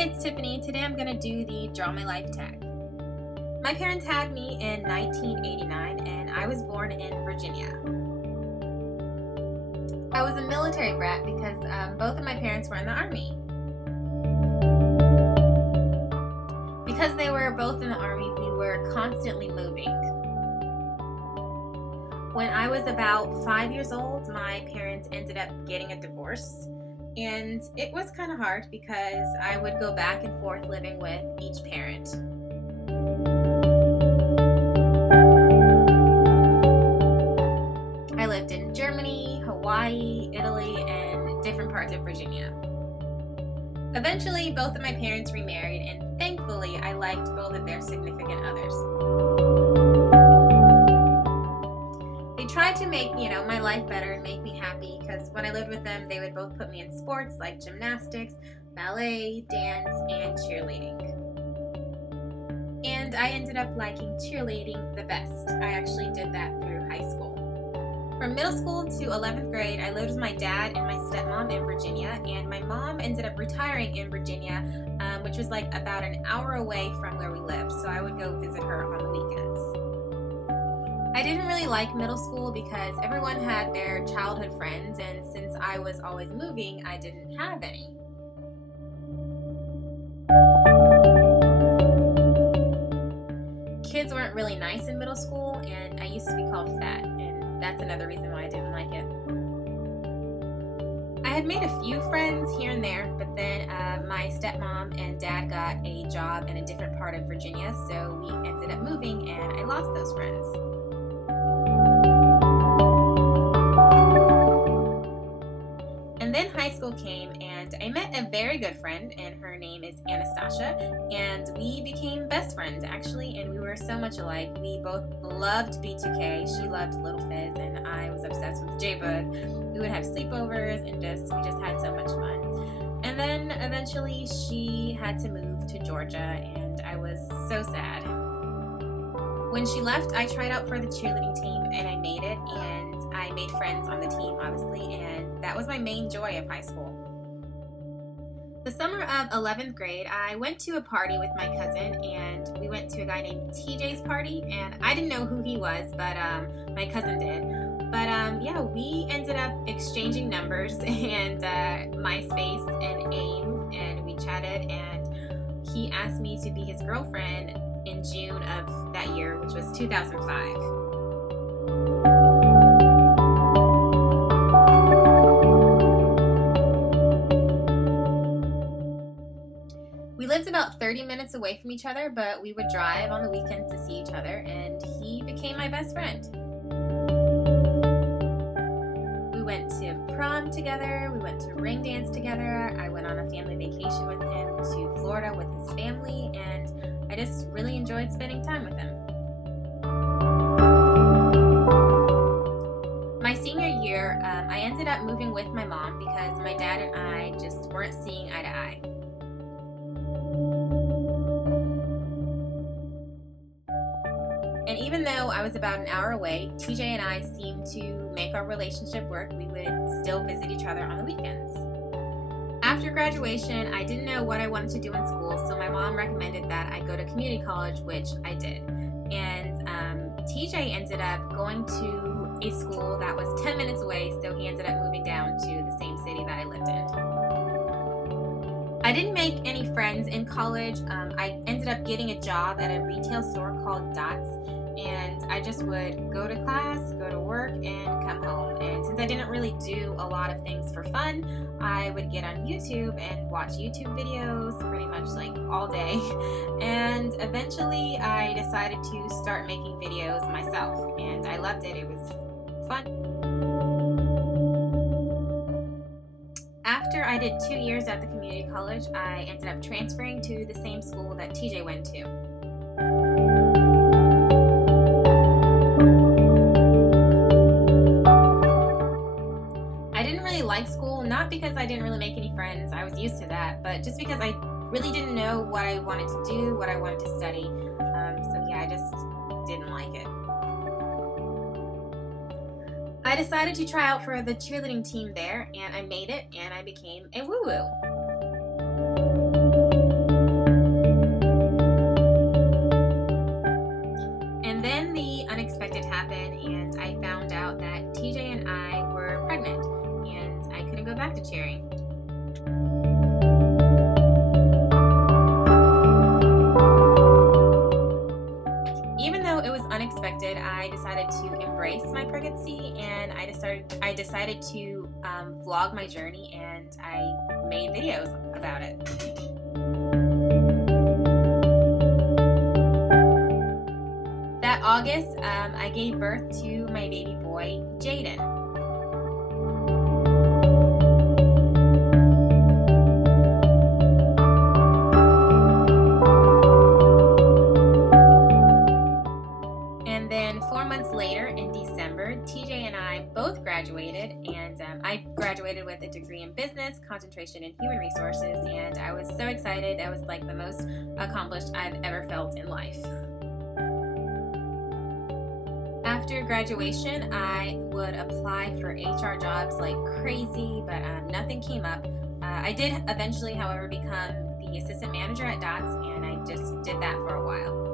Hey, it's Tiffany. Today I'm going to do the Draw My Life tag. My parents had me in 1989 and I was born in Virginia. I was a military brat because both of my parents were in the Army. Because they were both in the Army, we were constantly moving. When I was about 5 years old, my parents ended up getting a divorce. And it was kind of hard because I would go back and forth living with each parent. I lived in Germany, Hawaii, Italy, and different parts of Virginia. Eventually, both of my parents remarried, and thankfully, I liked both of their significant others. They tried to make, my life better and make me happy because when I lived with them, they would both put me in sports like gymnastics, ballet, dance, and cheerleading. And I ended up liking cheerleading the best. I actually did that through high school. From middle school to 11th grade, I lived with my dad and my stepmom in Virginia, and my mom ended up retiring in Virginia, which was like about an hour away from where we lived, so I would go visit her on the weekends. I didn't really like middle school because everyone had their childhood friends, and since I was always moving, I didn't have any. Kids weren't really nice in middle school, and I used to be called fat, and that's another reason why I didn't like it. I had made a few friends here and there, but then my stepmom and dad got a job in a different part of Virginia, so we ended up moving, and I lost those friends. And then high school came, and I met a very good friend, and her name is Anastasia, and we became best friends, actually, and we were so much alike. We both loved B2K. She loved Little Fizz, and I was obsessed with J-Bug. We would have sleepovers, and we just had so much fun. And then eventually she had to move to Georgia, and I was so sad. When she left, I tried out for the cheerleading team, and I made it, and I made friends on the team, obviously, and that was my main joy of high school. The summer of 11th grade, I went to a party with my cousin, and we went to a guy named TJ's party, and I didn't know who he was, but my cousin did. But we ended up exchanging numbers and MySpace and AIM, and we chatted, and he asked me to be his girlfriend in June of that year, which was 2005. We lived about 30 minutes away from each other, but we would drive on the weekends to see each other, and he became my best friend. We went to prom together, we went to ring dance together, I went on a family vacation with him to Florida with his family, and I just really enjoyed spending time with him. My senior year, I ended up moving with my mom because my dad and I just weren't seeing eye to eye. And even though I was about an hour away, TJ and I seemed to make our relationship work. We would still visit each other on the weekends. After graduation, I didn't know what I wanted to do in school, so my mom recommended that I go to community college, which I did. And TJ ended up going to a school that was 10 minutes away, so he ended up moving down to the same city that I lived in. I didn't make any friends in college. I ended up getting a job at a retail store called Dots, and I just would go to class, go to work, and come home. And since I didn't really do a lot of things for fun, I would get on YouTube and watch YouTube videos pretty much like all day. And eventually I decided to start making videos myself, and I loved it. It was fun. After I did 2 years at the community college, I ended up transferring to the same school that TJ went to. I didn't really like school, not because I didn't really make any friends, I was used to that, but just because I really didn't know what I wanted to do, what I wanted to study. I just didn't like it. I decided to try out for the cheerleading team there, and I made it, and I became a woo-woo. decided to vlog my journey, and I made videos about it. That August, I gave birth to my baby boy, Jaden. And then 4 months later, in December, TJ and I both graduated, and I graduated with a degree in business, concentration in human resources, and I was so excited. That was like the most accomplished I've ever felt in life. After graduation, I would apply for HR jobs like crazy, but nothing came up. I did eventually, however, become the assistant manager at Dots, and I just did that for a while.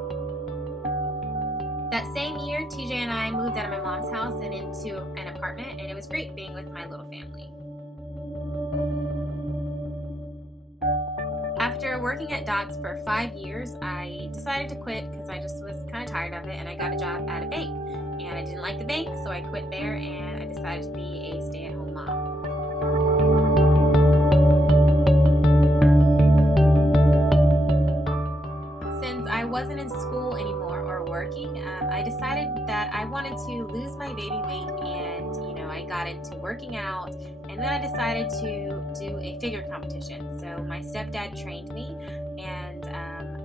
That same year, TJ and I moved out of my mom's house and into an apartment, and it was great being with my little family. After working at Dots for 5 years, I decided to quit because I just was kind of tired of it, and I got a job at a bank. And I didn't like the bank, so I quit there, and I decided to be a stay-at-home mom. Since I wasn't in school anymore or working, I decided that I wanted to lose my baby weight, and I got into working out, and then I decided to do a figure competition. So my stepdad trained me, and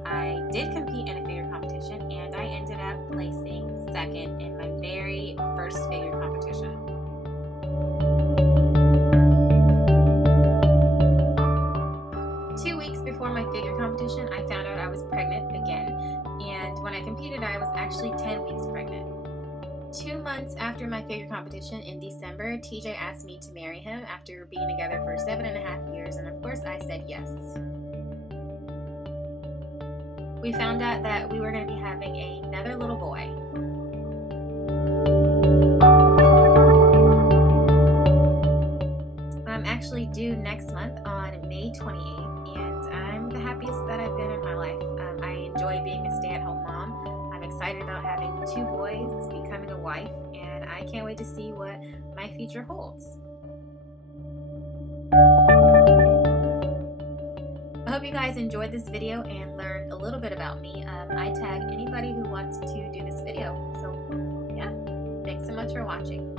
I did compete in a figure competition, and I ended up placing second in my very first figure competition. Before my figure competition, I found out I was pregnant again, and when I competed, I was actually 10 weeks pregnant. 2 months after my figure competition in December, TJ asked me to marry him after being together for 7.5 years, and of course I said yes. We found out that we were going to be having another little boy. I'm actually due next month on May 28th. The happiest that I've been in my life. I enjoy being a stay-at-home mom. I'm excited about having 2 boys, becoming a wife, and I can't wait to see what my future holds. I hope you guys enjoyed this video and learned a little bit about me. I tag anybody who wants to do this video. So yeah, thanks so much for watching.